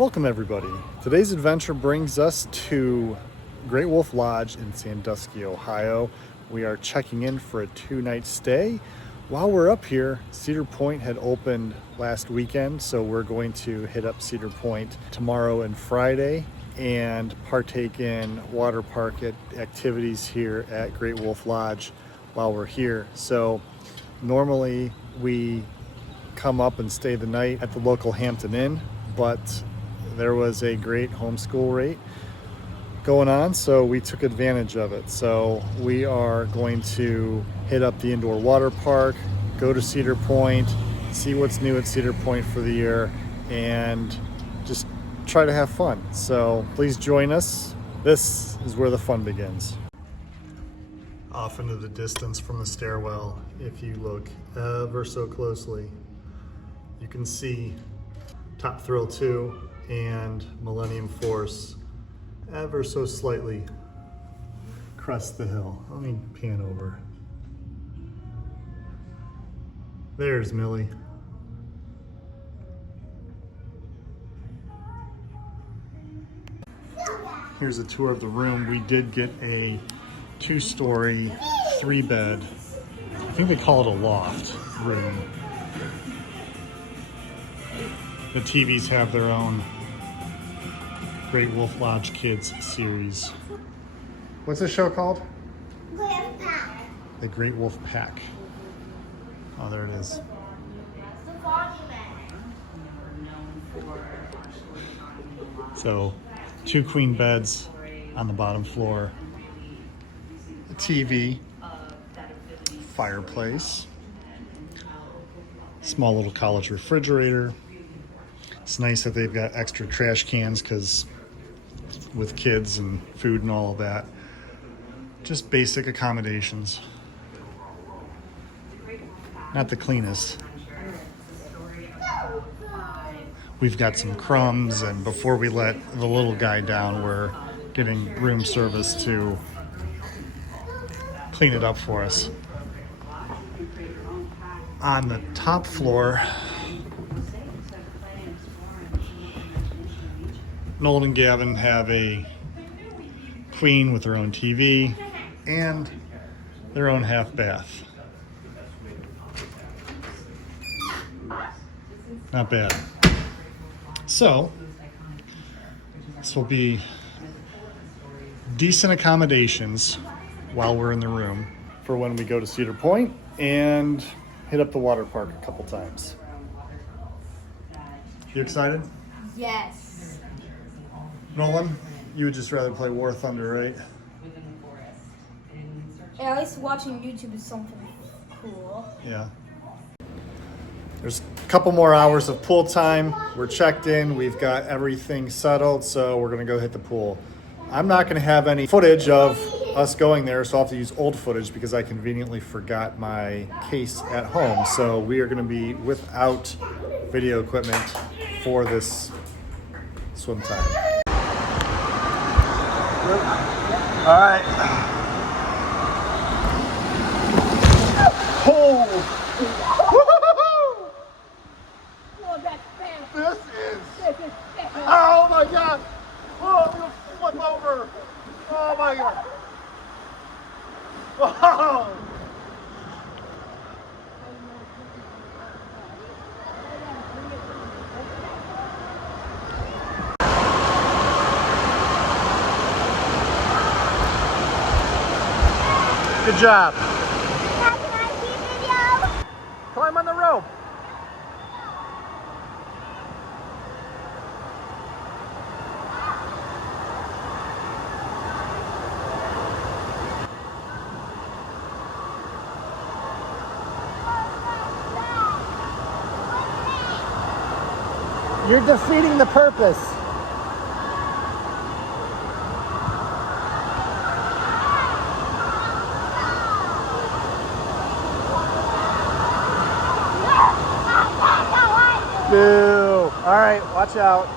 Welcome everybody. Today's adventure brings us to Great Wolf Lodge in Sandusky, Ohio. We are checking in for a 2-night stay. While we're up here, Cedar Point had opened last weekend, so we're going to hit up Cedar Point tomorrow and Friday and partake in water park activities here at Great Wolf Lodge while we're here. So normally we come up and stay the night at the local Hampton Inn, but there was a great homeschool rate going on, so we took advantage of it. So we are going to hit up the indoor water park, go to Cedar Point, see what's new at Cedar Point for the year, and just try to have fun. So please join us. This is where the fun begins. Off into the distance from the stairwell, if you look ever so closely, you can see Top Thrill 2 and Millennium Force ever so slightly crest the hill. Let me pan over. There's Millie. Here's a tour of the room. We did get a 2-story, 3-bed, I think they call it a loft room. The TVs have their own Great Wolf Lodge Kids series. What's this show called? The Great Wolf Pack. Oh, there it is. So, 2 queen beds on the bottom floor, a TV, fireplace, small little college refrigerator. It's nice that they've got extra trash cans because with kids and food and all of that, just basic accommodations. Not the cleanest. We've got some crumbs, and before we let the little guy down, we're getting room service to clean it up for us. On the top floor, Nolan and Gavin have a queen with their own TV and their own half bath. Not bad. So, this will be decent accommodations while we're in the room for when we go to Cedar Point and hit up the water park a couple times. You excited? Yes. Nolan, you would just rather play War Thunder, right? At least watching YouTube is something cool. Yeah. There's a couple more hours of pool time. We're checked in. We've got everything settled, so we're going to go hit the pool. I'm not going to have any footage of us going there, so I'll have to use old footage because I conveniently forgot my case at home. So we are going to be without video equipment for this swim time. All right. Oh! This is, oh my God! Oh, I'm gonna flip over! Oh my God! Wow! Good job. Can I see video? Climb on the rope. You're defeating the purpose. Boo. All right, watch out.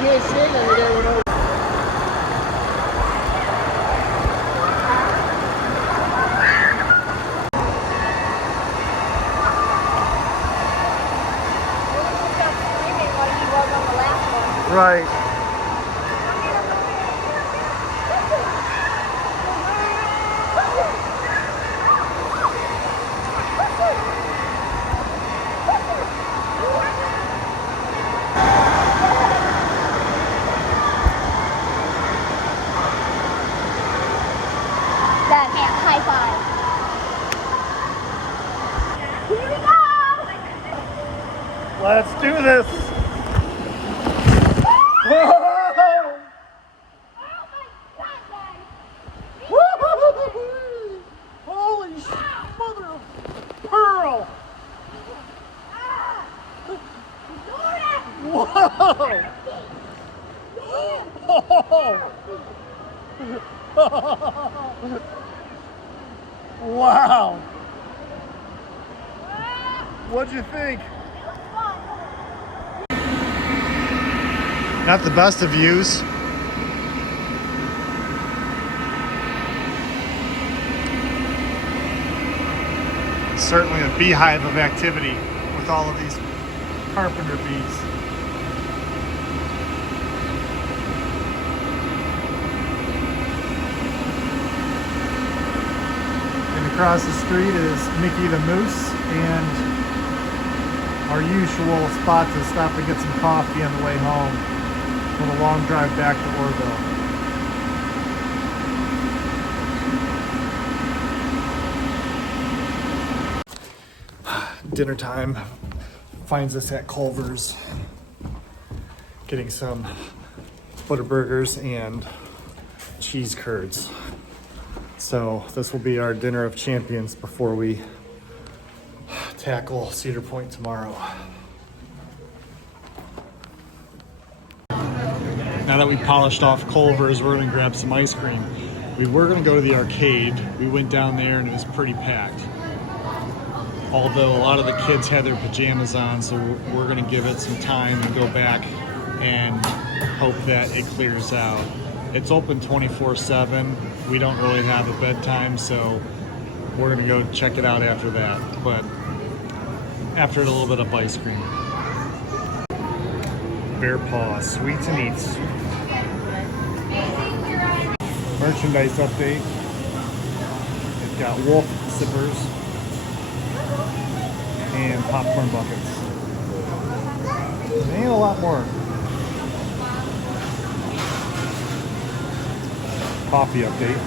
can't sing under there when right. Dad, high five. Here we go! Let's do this. Whoa! Holy mother of pearl! Whoa! Wow! What'd you think? Not the best of views. Certainly a beehive of activity with all of these carpenter bees. And across the street is Mickey the Moose and our usual spot to stop and get some coffee on the way home on a long drive back to Orville. Dinner time finds us at Culver's getting some Butterburgers and cheese curds. So this will be our dinner of champions before we tackle Cedar Point tomorrow. Now that we polished off Culver's, we're gonna grab some ice cream. We were gonna go to the arcade. We went down there and it was pretty packed. Although a lot of the kids had their pajamas on, so we're gonna give it some time and go back and hope that it clears out. It's open 24/7. We don't really have a bedtime, so we're gonna go check it out after that. But after a little bit of ice cream. Bear Paw, sweets and eats. Merchandise update. It's got wolf sippers and popcorn buckets. There ain't a lot more. Coffee update.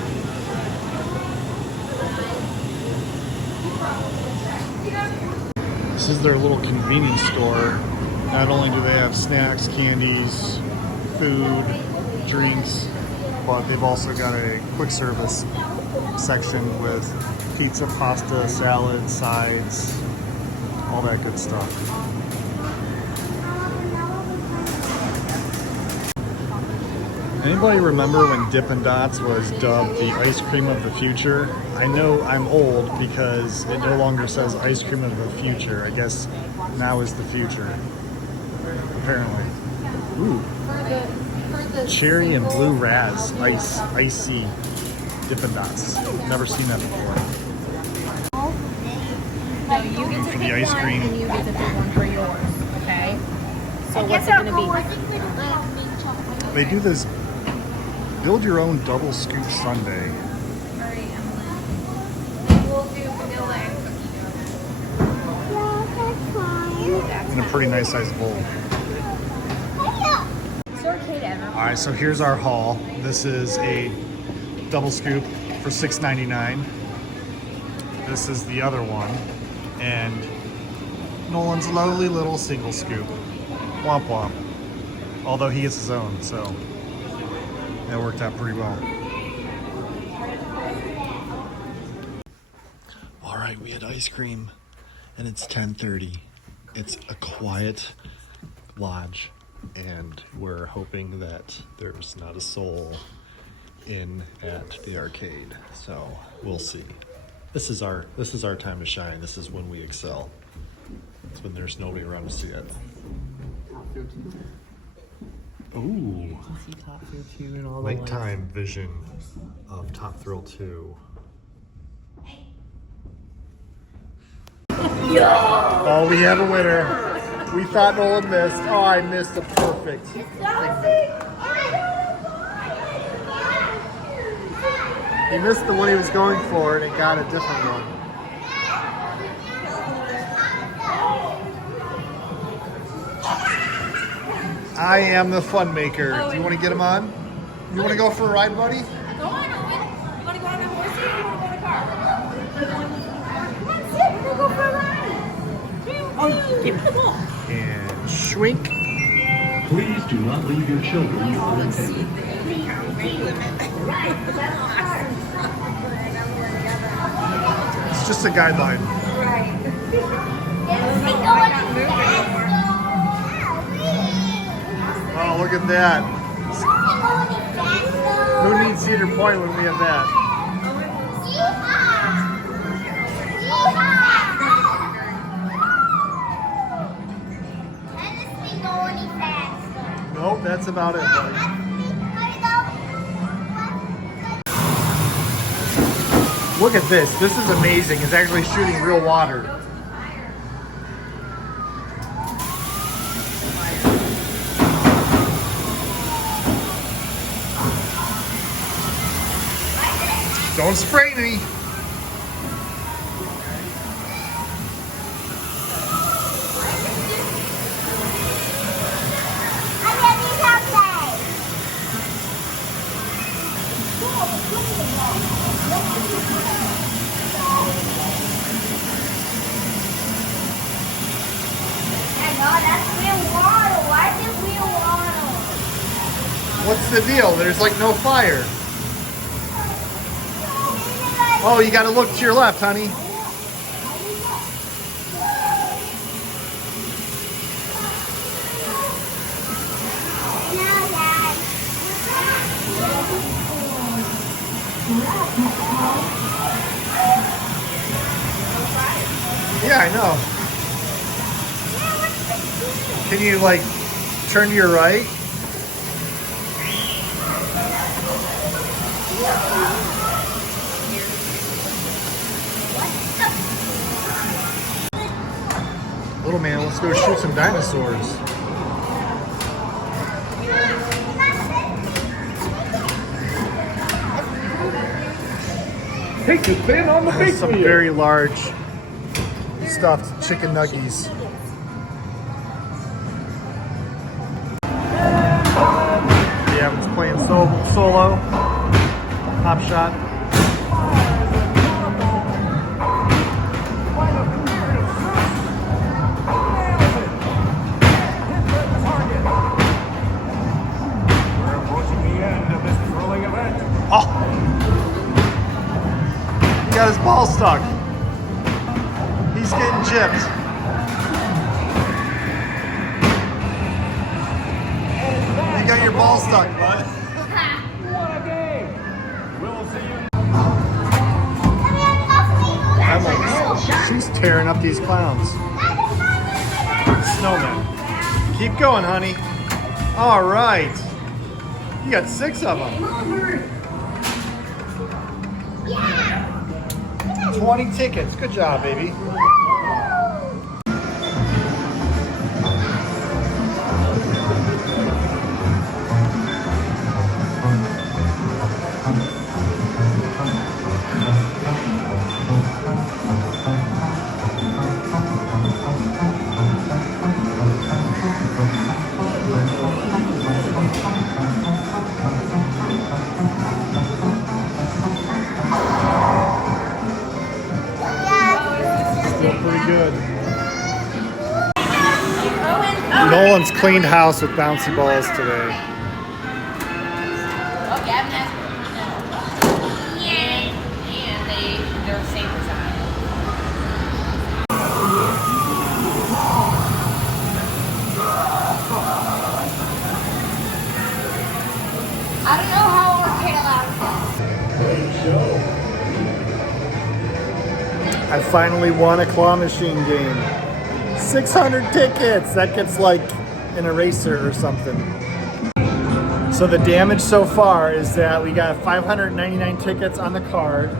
This is their little convenience store. Not only do they have snacks, candies, food, drinks, but they've also got a quick service section with pizza, pasta, salad, sides, all that good stuff. Anybody remember when Dippin' Dots was dubbed the ice cream of the future? I know I'm old because it no longer says ice cream of the future. I guess now is the future. Apparently. Ooh. Cherry and blue raz, icy Dippin' Dots. Never seen that before. No, you get to For the pick ice one, cream. and you get to pick one for yours, okay? So what's it gonna be? They do this build your own double scoop sundae. We'll do vanilla and cookie. In a pretty nice sized bowl. Alright, so here's our haul. This is a double scoop for $6.99. This is the other one. And Nolan's lowly little single scoop. Womp womp. Although he gets his own, so that worked out pretty well. Alright, we had ice cream and it's 10:30. It's a quiet lodge and we're hoping that there's not a soul in at the arcade. So we'll see. This is our time to shine. This is when we excel. It's when there's nobody around to see it. Ooh. Nighttime vision of Top Thrill 2. Oh, we have a winner. We thought Nolan missed. Oh, I missed a perfect thing. He missed the one he was going for and it got a different one. I am the fun maker. Do you want to get him on? You want to go for a ride, buddy? Go on, Owen. You want to go on a horse or you want to go in a car? Come on, sit. We're gonna go for a ride. Oh, give me the ball. And schwink. Please do not leave your children unattended. It's just a guideline. Oh, look at that. Who needs Cedar Point when we have that? Nope, that's about it, buddy. Look at this. This is amazing. It's actually shooting real water. Don't spray me. What's the deal? There's like no fire. Oh, you gotta look to your left, honey. Yeah, I know. Can you like turn to your right? Little man, let's go shoot some dinosaurs. Take your pin on the big Some wheel. very large stuffed chicken nuggies. Yeah, I'm just playing solo. Top shot. Oh! He got his ball stuck. He's getting gypped. You got your ball stuck, bud. What a game! We'll see you. Emma, she's tearing up these clowns. Snowman. Keep going, honey. All right. You got 6 of them. 20 tickets. Good job, baby. Still pretty good. Nolan's cleaned house with bouncy balls today. Oh, Gavin has and they're the same design. I don't know how arcade allows I finally won a claw machine game. 600 tickets. That gets like an eraser or something. So the damage so far is that we got 599 tickets on the card.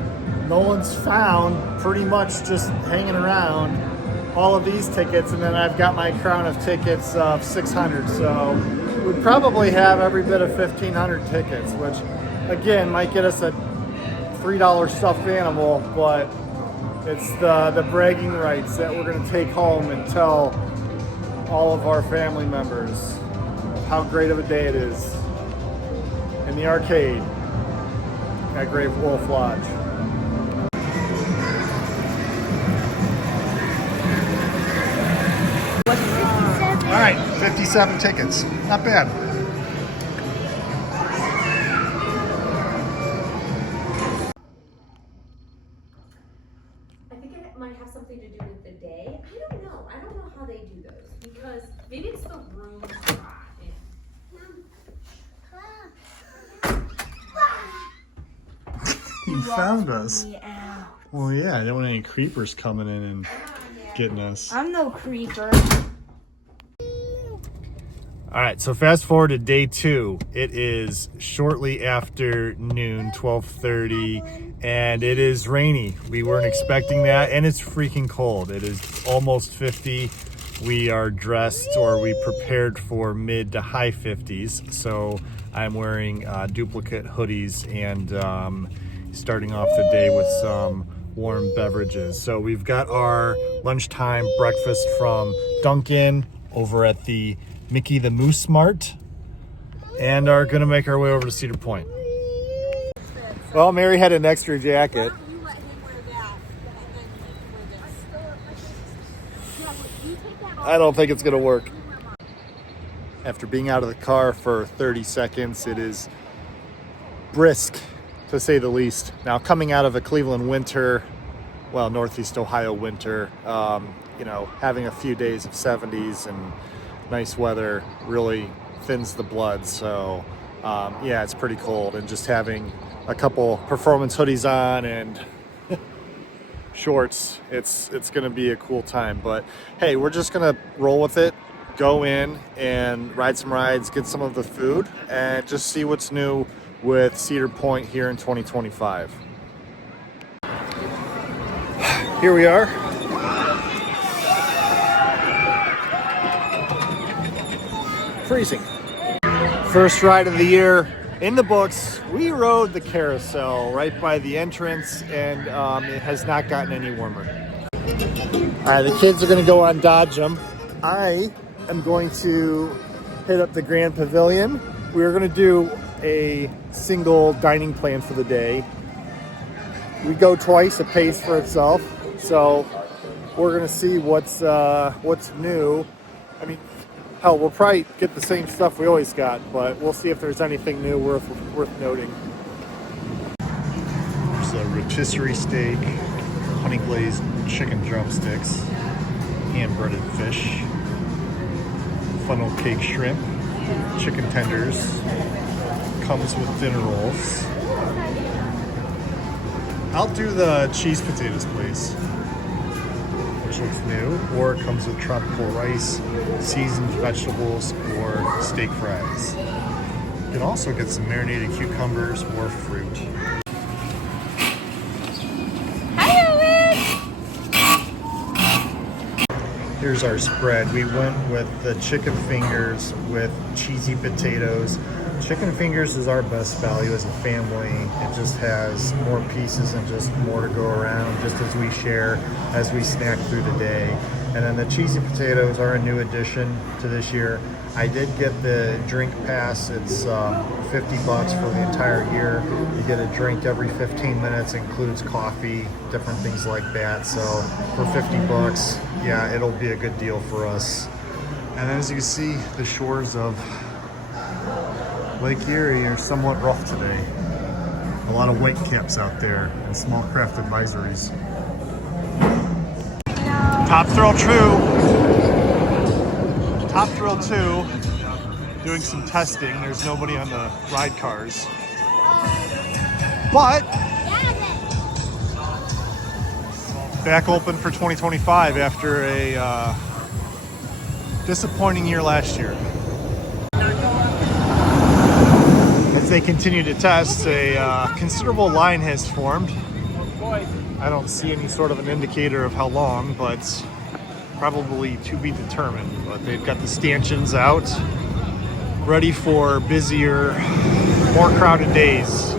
Nolan's found pretty much just hanging around all of these tickets, and then I've got my crown of tickets of 600. So we'd probably have every bit of 1,500 tickets, which again might get us a $3 stuffed animal, but it's the bragging rights that we're going to take home and tell all of our family members how great of a day it is in the arcade at Great Wolf Lodge. All right, 57 tickets. Not bad. I think it might have something to do with the day. I don't know. I don't know how they do those because maybe it's the room spot. You found us. Well, yeah, I don't want any creepers coming in and getting us. I'm no creeper. All right, so fast forward to day 2. It is shortly after noon, 12:30, and it is rainy. We weren't expecting that, and it's freaking cold. It is almost 50. We are dressed, or we prepared for mid to high 50s. So I'm wearing duplicate hoodies and starting off the day with some warm beverages. So we've got our lunchtime breakfast from Dunkin' over at the Mickey the Moose Mart, and are gonna make our way over to Cedar Point. Well, Mary had an extra jacket. I don't think it's gonna work. After being out of the car for 30 seconds, it is brisk, to say the least. Now, coming out of a Cleveland winter, well, Northeast Ohio winter, you know, having a few days of 70s and nice weather really thins the blood. So yeah, it's pretty cold, and just having a couple performance hoodies on and shorts, it's gonna be a cool time. But hey, we're just gonna roll with it, go in and ride some rides, get some of the food, and just see what's new with Cedar Point here in 2025. Here we are. Freezing. First ride of the year in the books. We rode the carousel right by the entrance, and it has not gotten any warmer. All right, the kids are going to go on Dodge 'em. I am going to hit up the Grand Pavilion. We're going to do a single dining plan for the day. We go twice, it pays for itself. So we're going to see what's new. I mean, hell, we'll probably get the same stuff we always got, but we'll see if there's anything new worth noting. There's a rotisserie steak, honey glazed chicken drumsticks, hand breaded fish, funnel cake shrimp, chicken tenders, comes with dinner rolls. I'll do the cheese potatoes, please, which looks new, or it comes with tropical rice, seasoned vegetables, or steak fries. You can also get some marinated cucumbers or fruit. Hi, Owen! Here's our spread. We went with the chicken fingers with cheesy potatoes. Chicken fingers is our best value as a family. It just has more pieces and just more to go around, just as we share as we snack through the day. And then the cheesy potatoes are a new addition to this year. I did get the drink pass. It's $50 for the entire year. You get a drink every 15 minutes, includes coffee, different things like that. So for $50, yeah, it'll be a good deal for us. And as you can see, the shores of Lake Erie are somewhat rough today. A lot of white caps out there and small craft advisories. Top Thrill 2, doing some testing. There's nobody on the ride cars. But back open for 2025 after a disappointing year last year. As they continue to test, a considerable line has formed. I don't see any sort of an indicator of how long, but probably to be determined, but they've got the stanchions out, ready for busier, more crowded days.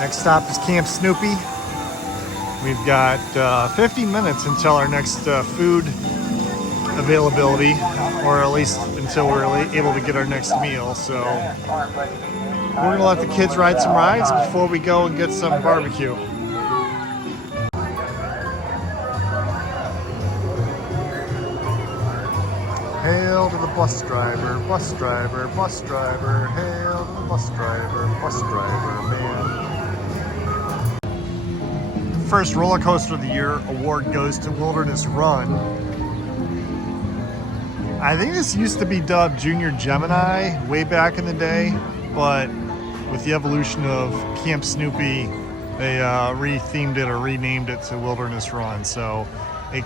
Next stop is Camp Snoopy. We've got 50 minutes until our next food availability, or at least until we're able to get our next meal. So we're gonna let the kids ride some rides before we go and get some barbecue. Hail to the bus driver, bus driver, bus driver. Hail to the bus driver, man. First roller coaster of the year award goes to Wilderness Run. I think this used to be dubbed Junior Gemini way back in the day, but with the evolution of Camp Snoopy, they rethemed it or renamed it to Wilderness Run. So it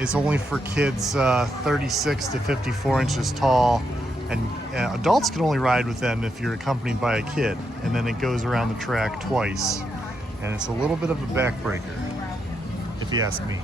is only for kids 36 to 54 inches tall, and adults can only ride with them if you're accompanied by a kid. And then it goes around the track twice. And it's a little bit of a backbreaker, if you ask me.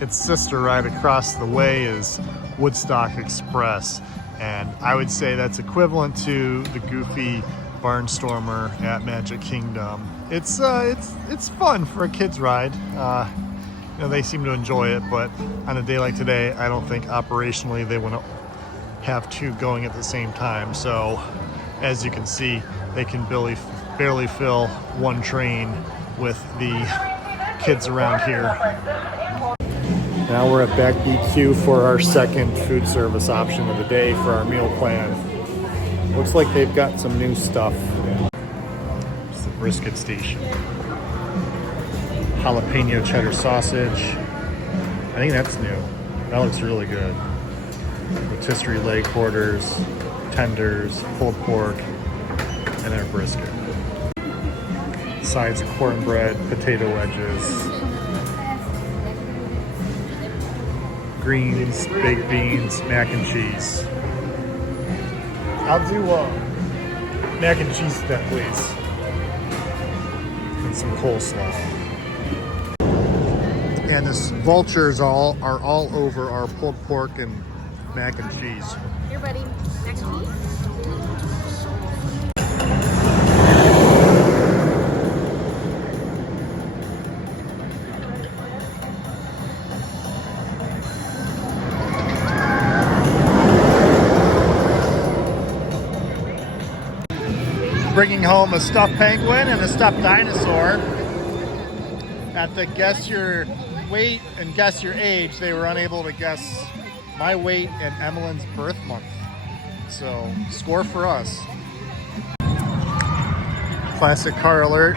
Its sister right across the way is Woodstock Express, and I would say that's equivalent to the Goofy Barnstormer at Magic Kingdom. It's fun for a kid's ride. You know, they seem to enjoy it, but on a day like today, I don't think operationally they want to have two going at the same time. So, as you can see, they can barely fill one train with the kids around here. Now we're at Backbeat 2 for our second food service option of the day for our meal plan. Looks like they've got some new stuff. It's the brisket station. Jalapeno cheddar sausage. I think that's new. That looks really good. Rotisserie leg quarters, tenders, pulled pork, and our brisket. Sides of cornbread, potato wedges, greens, baked beans, mac and cheese. I'll do mac and cheese then, please. And some coleslaw. And the vultures are all over our pulled pork and mac and cheese. Here, buddy. Mac and cheese. Bringing home a stuffed penguin and a stuffed dinosaur. At the guess your weight and guess your age, they were unable to guess my weight and Emmeline's birth month. So, score for us. Classic car alert.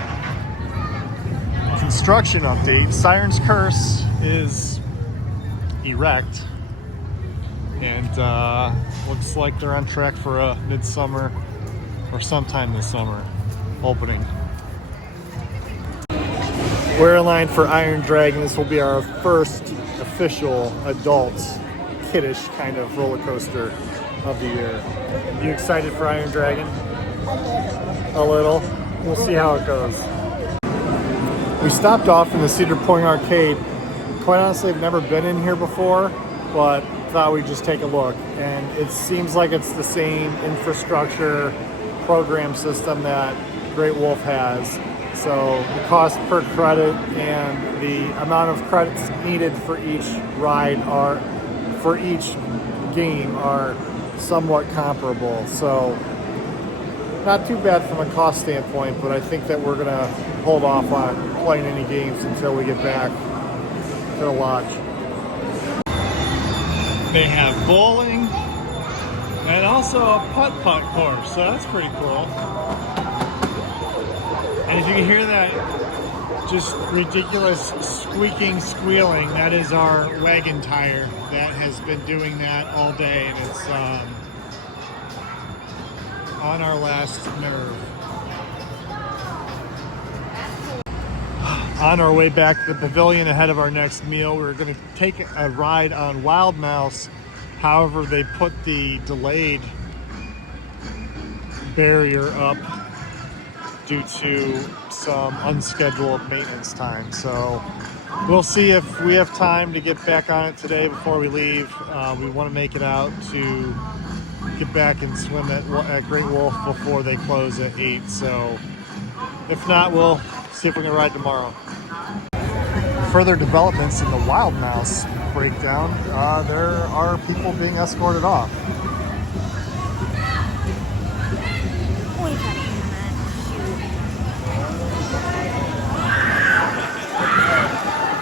Construction update. Siren's Curse is erect. And looks like they're on track for a midsummer or sometime this summer opening. We're in line for Iron Dragon. This will be our first official adult kiddish kind of roller coaster of the year. You excited for Iron Dragon? A little. We'll see how it goes. We stopped off in the Cedar Point arcade. Quite honestly, I've never been in here before, but thought we'd just take a look. And it seems like it's the same infrastructure program system that Great Wolf has. So the cost per credit and the amount of credits needed for each ride for each game are somewhat comparable. So not too bad from a cost standpoint, but I think that we're gonna hold off on playing any games until we get back to the lodge. They have bowling and also a putt-putt course, so that's pretty cool. And if you can hear that just ridiculous squeaking, squealing, that is our wagon tire that has been doing that all day, and it's on our last nerve. On our way back to the Pavilion ahead of our next meal, we're going to take a ride on Wild Mouse. However, they put the delayed barrier up due to some unscheduled maintenance time. So we'll see if we have time to get back on it today before we leave. We want to make it out to get back and swim at Great Wolf before they close at 8. So if not, we'll see if we can ride tomorrow. Further developments in the Wild Mouse breakdown. There are people being escorted off.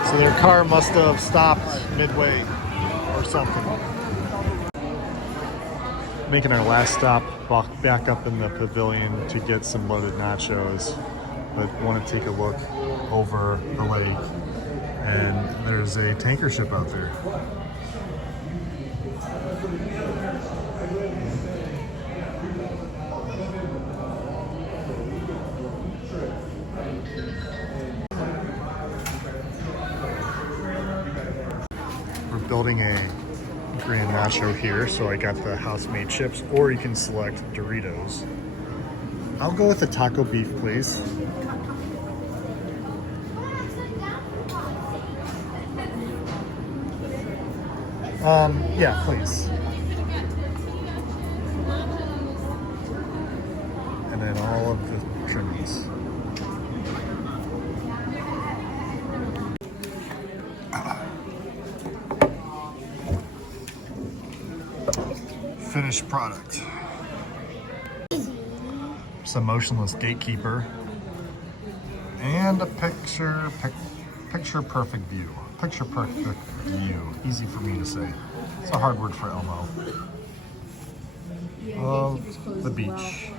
So their car must have stopped midway or something. Making our last stop back up in the Pavilion to get some loaded nachos, but want to take a look over the lake. And there's a tanker ship out there. We're building a grand nacho here, so I got the house-made chips, or you can select Doritos. I'll go with the taco beef, please. Yeah, please. And then all of the trimmings. Finished product. Some motionless gatekeeper. And a picture perfect view. Picture perfect view. Easy for me to say. It's a hard word for Elmo. Of the beach.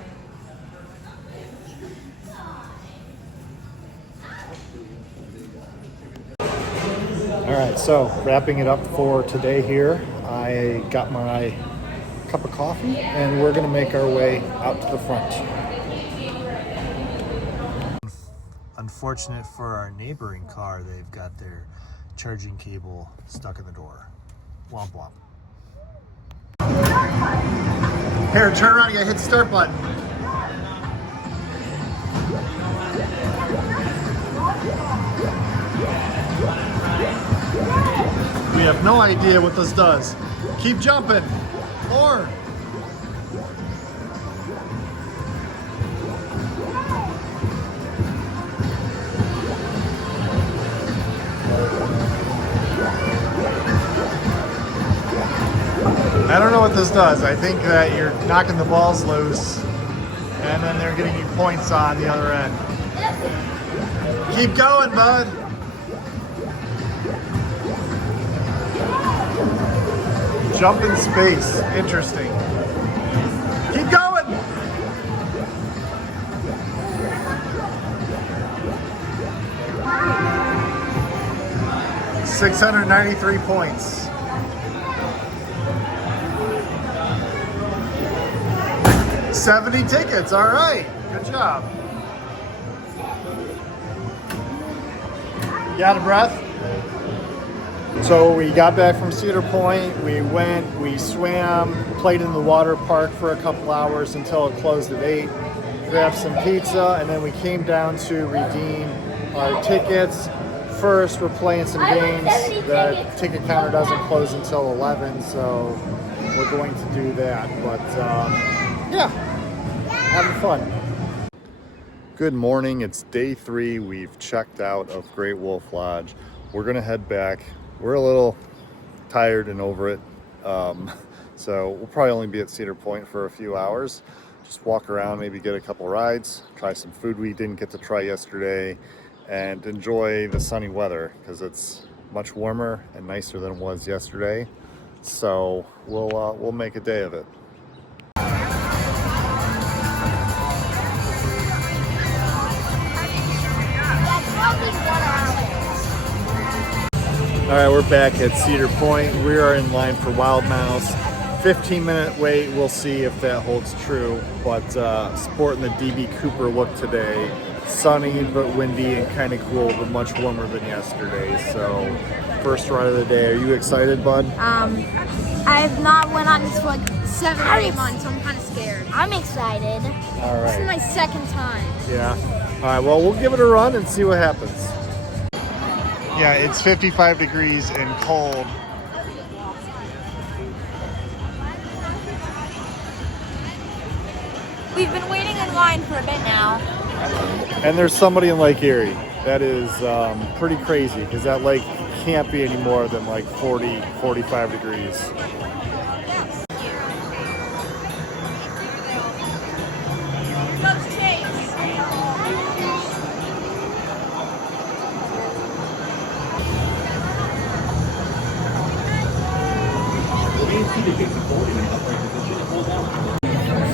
Alright, so wrapping it up for today here. I got my cup of coffee and we're going to make our way out to the front. Unfortunate for our neighboring car, they've got their charging cable stuck in the door. Womp womp. Here, turn around, you gotta hit the start button. We have no idea what this does. Keep jumping. More. I don't know what this does. I think that you're knocking the balls loose and then they're getting you points on the other end. Keep going, bud. Jump in space. Interesting. Keep going. $693 points. 70 tickets, all right, good job. You out of breath? So we got back from Cedar Point, we swam, played in the water park for a couple hours until it closed at 8, grabbed some pizza, and then we came down to redeem our tickets. First, we're playing some games. The ticket counter doesn't close until 11, so we're going to do that, but yeah, having fun. Good morning, it's day 3. We've checked out of Great Wolf Lodge. We're gonna head back. We're a little tired and over it. So we'll probably only be at Cedar Point for a few hours. Just walk around, maybe get a couple rides, try some food we didn't get to try yesterday, and enjoy the sunny weather because it's much warmer and nicer than it was yesterday. So we'll make a day of it. All right, we're back at Cedar Point. We are in line for Wild Mouse. 15-minute wait. We'll see if that holds true. But sporting the DB Cooper look today. sunny but windy and kind of cool, but much warmer than yesterday. So first ride of the day. Are you excited, bud? I've not went on this for like 7 or 8 months, so I'm kind of scared. I'm excited. All This is right. my second time. Yeah. All right, well, we'll give it a run and see what happens. Yeah, it's 55 degrees and cold. We've been waiting in line for a bit now. And there's somebody in Lake Erie. That is pretty crazy because that lake can't be any more than like 40, 45 degrees.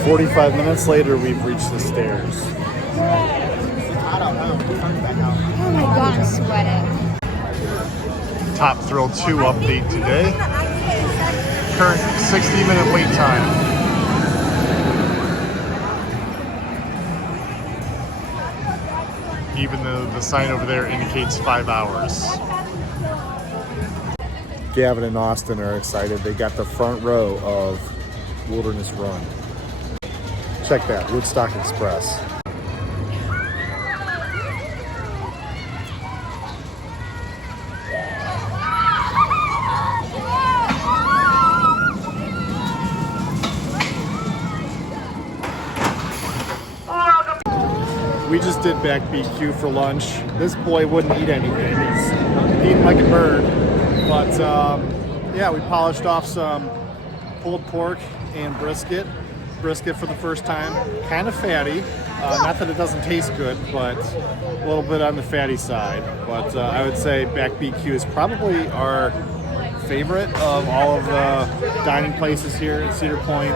45 minutes later, we've reached the stairs. Oh my god, I'm sweating. Top Thrill 2 update today. Current 60-minute wait time. Even though the sign over there indicates 5 hours. Gavin and Austin are excited. They got the front row of Wilderness Run. Check that, Woodstock Express. We just did Backbeat Q for lunch. This boy wouldn't eat anything. He's eating like a bird. But yeah, we polished off some pulled pork and brisket. Brisket for the first time. Kind of fatty. Not that it doesn't taste good, but a little bit on the fatty side. But I would say Backbeat Q is probably our favorite of all of the dining places here at Cedar Point.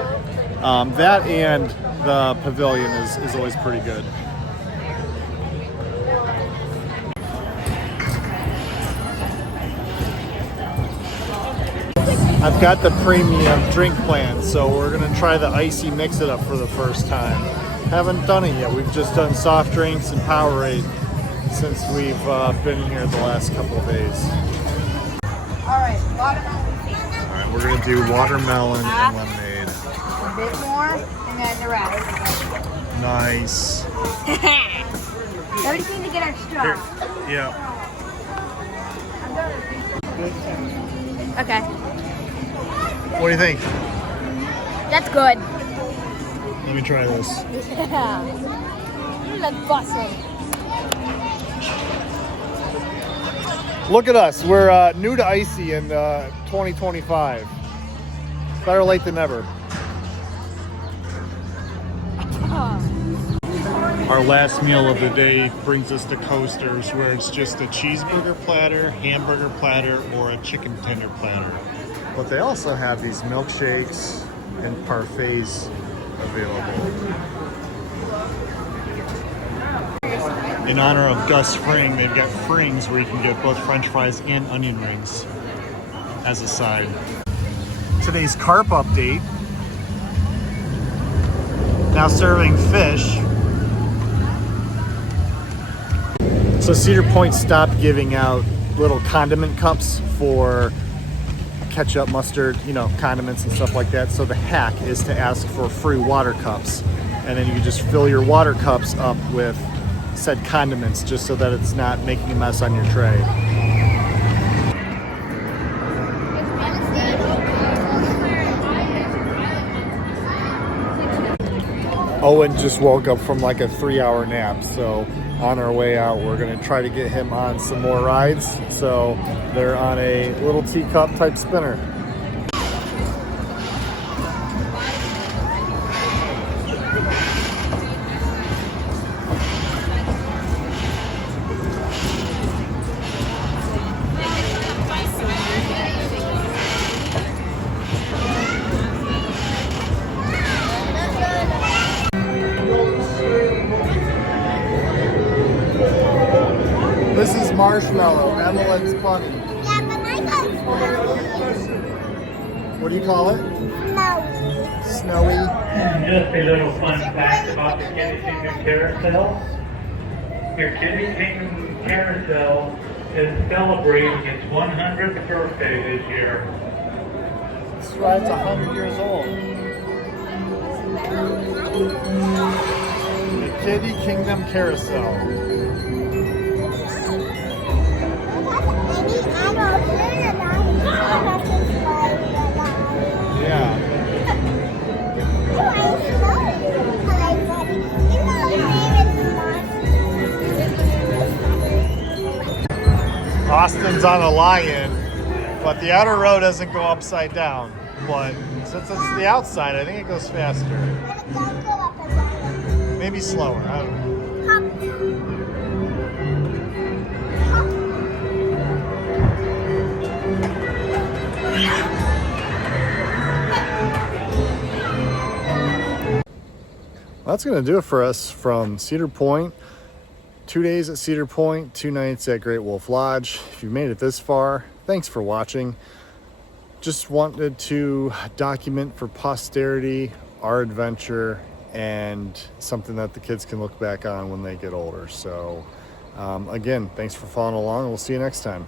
That and the Pavilion is always pretty good. I've got the premium drink plan, so we're gonna try the icy mix-it-up for the first time. Haven't done it yet. We've just done soft drinks and Powerade since we've been here the last couple of days. All right, watermelon. All right, we're gonna do watermelon and lemonade. A bit more, and then the rest. Nice. Everything to get our straw. Yeah. Okay, What do you think? that's good. Let me try this. Yeah. That's busting. Look at us. We're new to icy in 2025. Better late than never. Our last meal of the day brings us to Coasters, where it's just a cheeseburger platter, hamburger platter, or a chicken tender platter. But they also have these milkshakes and parfaits available. In honor of Gus Fring, they've got Frings where you can get both French fries and onion rings as a side. Today's carp update. Now serving fish. So Cedar Point stopped giving out little condiment cups for ketchup, mustard, condiments and stuff like that. So the hack is to ask for free water cups. And then you can just fill your water cups up with said condiments just so that it's not making a mess on your tray. Owen just woke up from like a 3-hour nap, so on our way out we're going to try to get him on some more rides. So they're on a little teacup type spinner. This is Marshmallow, Emmeline's bunny. Yeah, but my goes What do you call it? snowy. Snowy. Just a little fun fact about the Guinea Pig carousel. Your Kitty Kingdom Carousel is celebrating its 100th birthday this year. This ride's 100 years old. The Kitty Kingdom Carousel. Yeah. Austin's on a lion, but the outer row doesn't go upside down. But since it's the outside, I think it goes faster. Maybe slower. I don't know. Well, that's going to do it for us from Cedar Point. 2 days at Cedar Point, 2 nights at Great Wolf Lodge. If you've made it this far, thanks for watching. Just wanted to document for posterity our adventure and something that the kids can look back on when they get older. So again, thanks for following along. We'll see you next time.